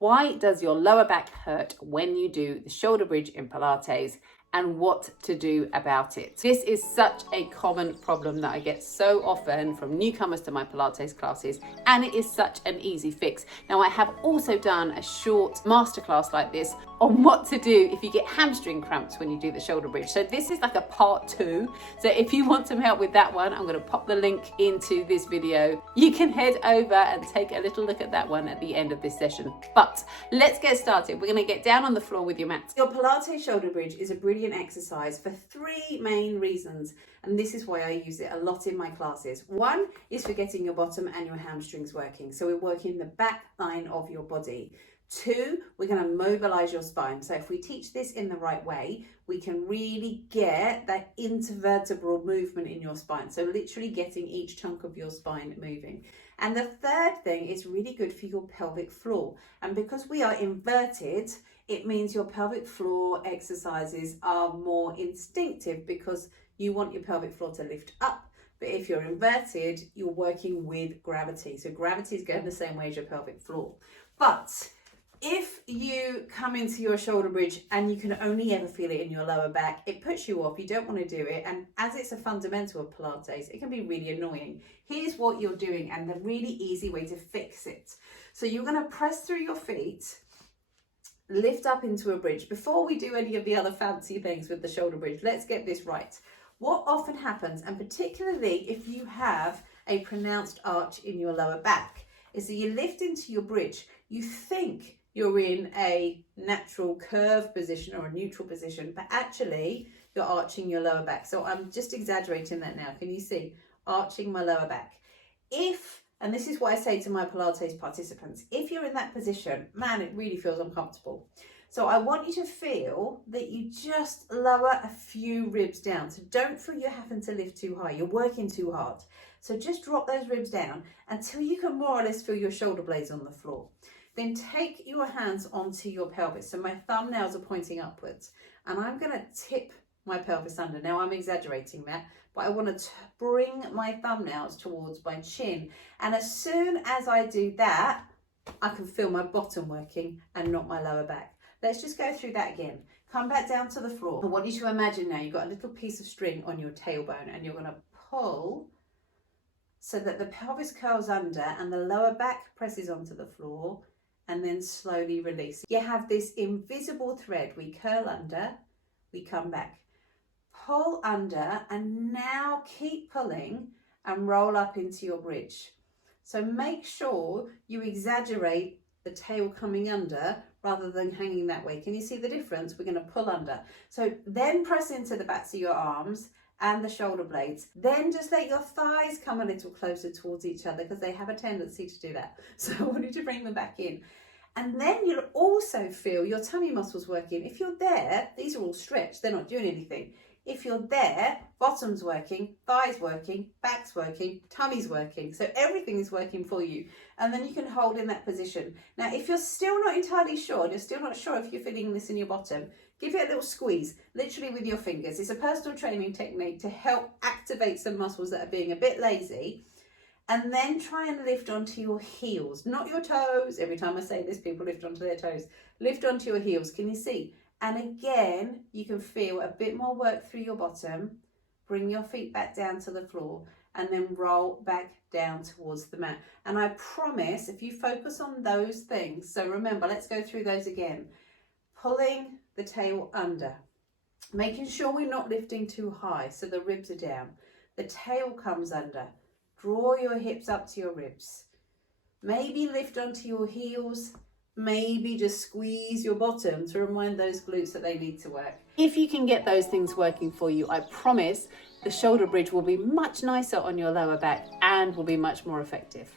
Why does your lower back hurt when you do the shoulder bridge in Pilates, and what to do about it? This is such a common problem that I get so often from newcomers to my Pilates classes, and it is such an easy fix. Now, I have also done a short masterclass like this on what to do if you get hamstring cramps when you do the shoulder bridge. So this is like a part 2. So if you want some help with that one, I'm going to pop the link into this video. You can head over and take a little look at that one at the end of this session. But let's get started. We're going to get down on the floor with your mat. Your Pilates shoulder bridge is a brilliant exercise for 3 main reasons, and this is why I use it a lot in my classes. 1 is for getting your bottom and your hamstrings working, so we're working the back line of your body. 2, we're going to mobilize your spine. So if we teach this in the right way, we can really get that intervertebral movement in your spine. So literally getting each chunk of your spine moving. And the 3rd thing is really good for your pelvic floor. And because we are inverted, it means your pelvic floor exercises are more instinctive because you want your pelvic floor to lift up. But if you're inverted, you're working with gravity. So gravity is going the same way as your pelvic floor. But if you come into your shoulder bridge and you can only ever feel it in your lower back, it puts you off, you don't want to do it. And as it's a fundamental of Pilates, it can be really annoying. Here's what you're doing and the really easy way to fix it. So you're going to press through your feet, lift up into a bridge. Before we do any of the other fancy things with the shoulder bridge, let's get this right. What often happens, and particularly if you have a pronounced arch in your lower back, is that you lift into your bridge, you think you're in a natural curve position or a neutral position, but actually you're arching your lower back. So I'm just exaggerating that now. Can you see? Arching my lower back. And this is what I say to my Pilates participants, if you're in that position, man, it really feels uncomfortable. So I want you to feel that you just lower a few ribs down. So don't feel you're having to lift too high. You're working too hard. So just drop those ribs down until you can more or less feel your shoulder blades on the floor. Then take your hands onto your pelvis. So my thumbnails are pointing upwards and I'm going to tip my pelvis under. Now I'm exaggerating that, but I want to bring my thumbnails towards my chin. And as soon as I do that, I can feel my bottom working and not my lower back. Let's just go through that again. Come back down to the floor. I want you to imagine now you've got a little piece of string on your tailbone and you're going to pull so that the pelvis curls under and the lower back presses onto the floor, and then slowly release. You have this invisible thread. We curl under, we come back. Pull under, and now keep pulling and roll up into your bridge. So make sure you exaggerate the tail coming under rather than hanging that way. Can you see the difference? We're going to pull under. So then press into the backs of your arms and the shoulder blades. Then just let your thighs come a little closer towards each other because they have a tendency to do that. So I want you to bring them back in. And then you'll also feel your tummy muscles working. If you're there, these are all stretched, they're not doing anything. If you're there, bottom's working, thighs working, back's working, tummy's working. So everything is working for you. And then you can hold in that position. Now, if you're still not entirely sure, you're still not sure if you're feeling this in your bottom, give it a little squeeze, literally with your fingers. It's a personal training technique to help activate some muscles that are being a bit lazy. And then try and lift onto your heels, not your toes. Every time I say this, people lift onto their toes. Lift onto your heels, can you see? And again, you can feel a bit more work through your bottom. Bring your feet back down to the floor and then roll back down towards the mat. And I promise, if you focus on those things, so remember, let's go through those again. Pulling the tail under, making sure we're not lifting too high so the ribs are down. The tail comes under. Draw your hips up to your ribs. Maybe lift onto your heels. Maybe just squeeze your bottom to remind those glutes that they need to work. If you can get those things working for you, I promise the shoulder bridge will be much nicer on your lower back and will be much more effective.